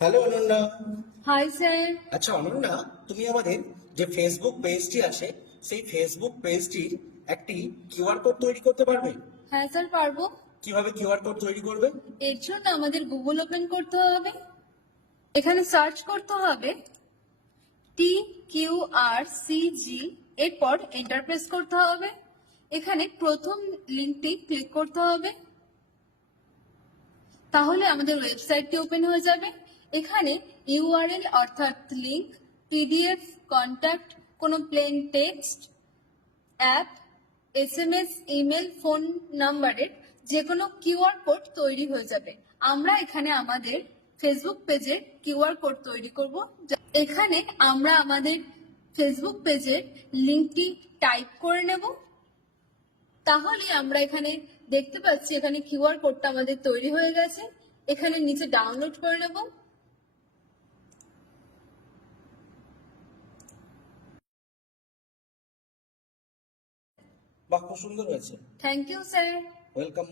Hello Ananya. Hi sir. আচ্ছা অনন্যা, তুমি আমাদের যে ফেসবুক পেজটি আছে সেই ফেসবুক পেজটির একটি কিউআর কোড তৈরি করতে পারবে? হ্যাঁ স্যার, পারবো। কিভাবে কিউআর কোড তৈরি করবে? এর জন্য আমাদের গুগল ওপেন করতে হবে। এখানে সার্চ করতে হবে TQRCG, এরপর এন্টার প্রেস করতে হবে। এখানে প্রথম লিঙ্কটি ক্লিক করতে হবে, তাহলে আমাদের ওয়েবসাইটটি ওপেন হয়ে যাবে। এখানে ইউআরএল অর্থাৎ লিঙ্ক, পিডিএফ, কন্ট্যাক্ট, কোনো plane text, app, SMS, email, phone নাম্বারের যে কোনো কিউআর কোড তৈরি হয়ে যাবে। আমরা এখানে আমাদের ফেসবুক পেজের কিউআর কোড তৈরি করব। এখানে আমরা আমাদের ফেসবুক পেজের লিঙ্কটি টাইপ করে নেব। তাহলে আমরা এখানে দেখতে পাচ্ছি এখানে কিউআর কোডটা আমাদের তৈরি হয়ে গেছে। এখানে নিচে ডাউনলোড করে নেব। বাহ, খুব সুন্দর হয়েছে। Thank you sir. ওয়েলকাম।